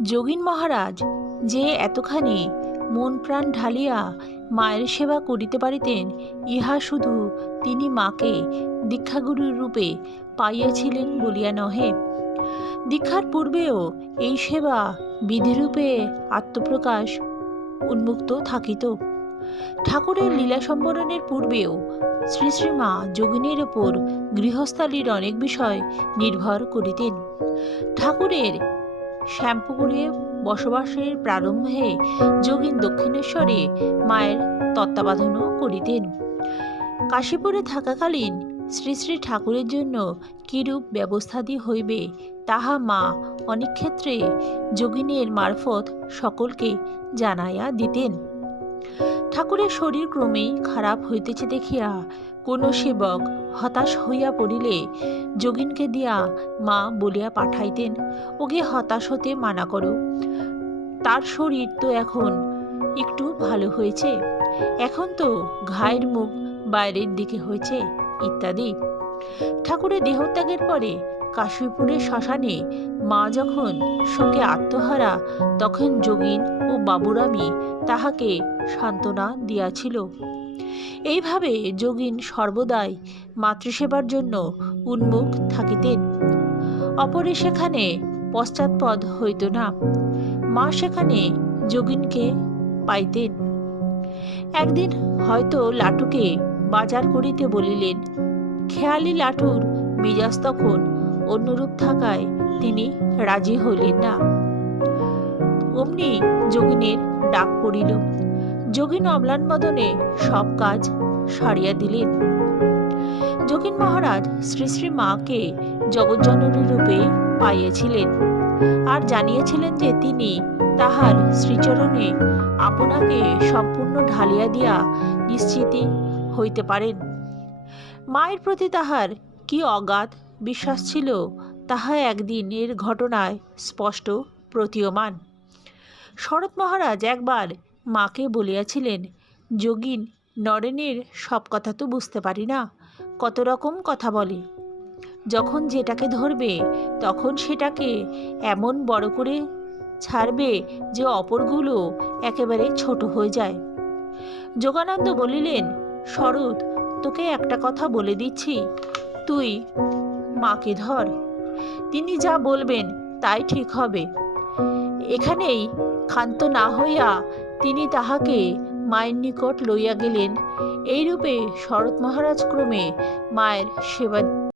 যোগীন মহারাজ যে এতখানি মন প্রাণ ঢালিয়া মায়ের সেবা করিতে পারিতেন, ইহা শুধু তিনি মাকে দীক্ষাগুরুর রূপে পাইয়াছিলেন বলিয়া নহে, দীক্ষার পূর্বেও এই সেবা বিধিরূপে আত্মপ্রকাশ উন্মুক্ত থাকিত। ঠাকুরের লীলা সম্বরণের পূর্বেও শ্রী শ্রীমা যোগিনীর ওপর গৃহস্থালীর অনেক বিষয় নির্ভর করিতেন। ঠাকুরের শ্যামপুকুরে বসবাসের প্রারম্ভে যোগিন দক্ষিণেশ্বরে মায়ের তত্ত্বাবধানও করিতেন। কাশীপুরে থাকাকালীন শ্রী শ্রী ঠাকুরের জন্য কিরূপ ব্যবস্থাদি হইবে তাহা মা অনেক ক্ষেত্রে যোগিনীর মারফত সকলকে জানাইয়া দিতেন। ঠাকুরের শরীর ক্রমেই খারাপ হইতেছে দেখিয়া কোনো সেবক হতাশ হইয়া পড়িলে যোগিনকে দিয়া মা বলিয়া পাঠাইতেন, ওকে হতাশ হতে মানা করো, তার শরীর তো এখন একটু ভালো হয়েছে, এখন তো ঘায়ের মুখ বাইরের দিকে হয়েছে ইত্যাদি। ঠাকুরের দেহত্যাগের পরে কাশীপুরের শ্মশানে মা যখন শোকে আত্মহারা, তখন যোগিন ও বাবুরামই তাহাকে সান্ত্বনা দিয়াছিল। এইভাবে যোগিন সর্বদাই মাতৃসেবার জন্য উন্মুখ থাকিতেন। অপরে সেখানে পশ্চাৎপদ হইত না, মা সেখানে যোগিনকে পাইতেন। একদিন হয়তো লাটুকে বাজার করিতে বলিলেন, খেয়ালি লাটুর মেজাজ তখন অন্যরূপ থাকায় তিনি রাজি হইলেন না। অমনি যোগিনীর ডাক পড়িল। যোগিন অম্লান বদনে সব কাজ সারিয়া দিলেন। যোগিন মহারাজ শ্রী শ্রী মাকে জগজ্জননী রূপে পাইয়াছিলেন আর জানিয়েছিলেন যে তিনি তাহার শ্রীচরণে আপনাকে সম্পূর্ণ ঢালিয়া দিয়া নিশ্চিতি হইতে পারেন। মায়ের প্রতি তাহার কি অগাধ বিশ্বাস ছিল তাহা একদিনের ঘটনায় স্পষ্ট প্রতীয়মান। শরৎ মহারাজ একবার মাকে বলিয়াছিলেন, যোগিন নরেনের সব কথা তো বুঝতে পারি না, কত রকম কথা বলে, যখন যেটাকে ধরবে তখন সেটাকে এমন বড় করে ছাড়বে যে অপরগুলো একেবারে ছোট হয়ে যায়। যোগানন্দ বলিলেন, শরৎ, তোকে একটা কথা বলে দিচ্ছি, তুই মাকে ধর, তিনি যা বলবেন তাই ঠিক হবে। এখানেই ক্ষান্ত না হইয়া তিনি তাহাকে মায়ের নিকট লইয়া গেলেন। এইরূপে শরৎ মহারাজ ক্রমে মায়ের সেবা